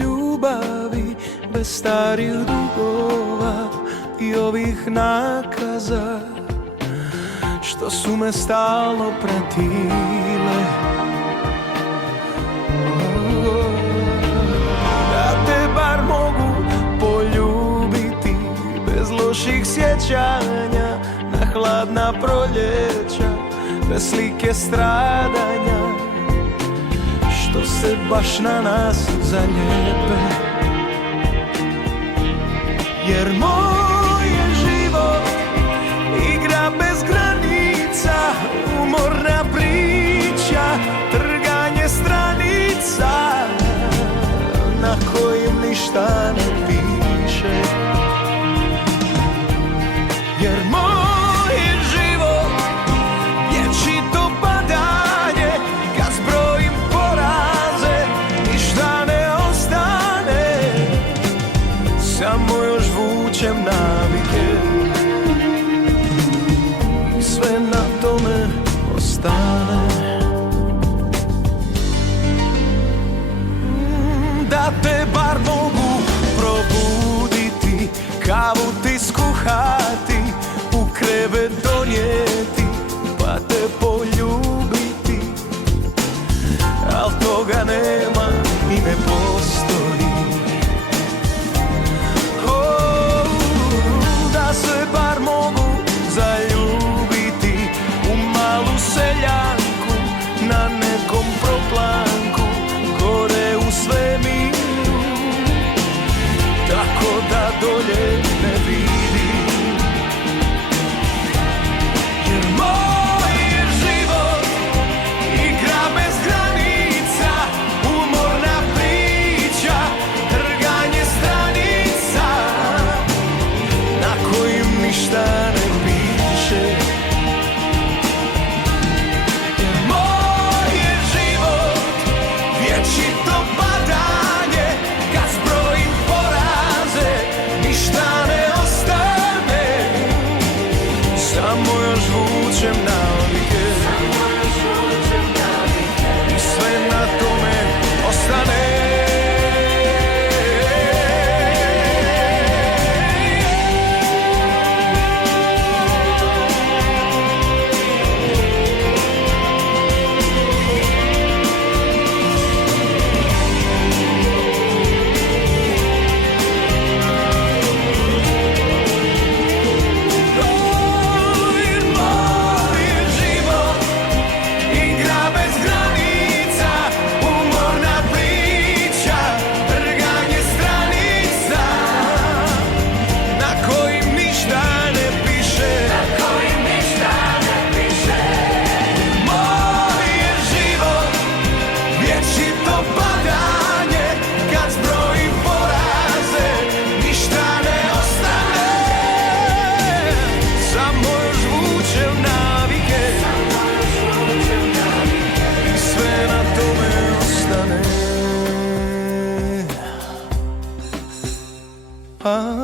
ljubavi, bez starih dugova i ovih nakaza što su me stalno pratile. Da te bar mogu poljubiti bez loših sjećanja na hladna proljeća, bez slike stradanja što se baš na nas zaljepe. Jer moj je život igra bez granica, umorna priča, trganje stranica na kojim ništa ne piše. Jer moj je život vječito padanje, kad zbrojim poraze ništa ne ostane, samo još vučem navike i sve na tome ostane. Da te bar mogu probuditi, kavu ti skuhati, u krevet donijeti, pa te poljubiti, al toga nema i ne postoji. Da se bar mogu zaljubiti u malu seljanku na nekom proplanku gore u svemiru, tako da dolje ne vidim. Jer moj je život igra bez granica, umorna priča, trganje stranica na kojim ništa ne piše. Jer moj je život vječito padanje, kad zbrojim poraze ništa ne ostane, samo još vučem navike i sve na tome ostane. Ah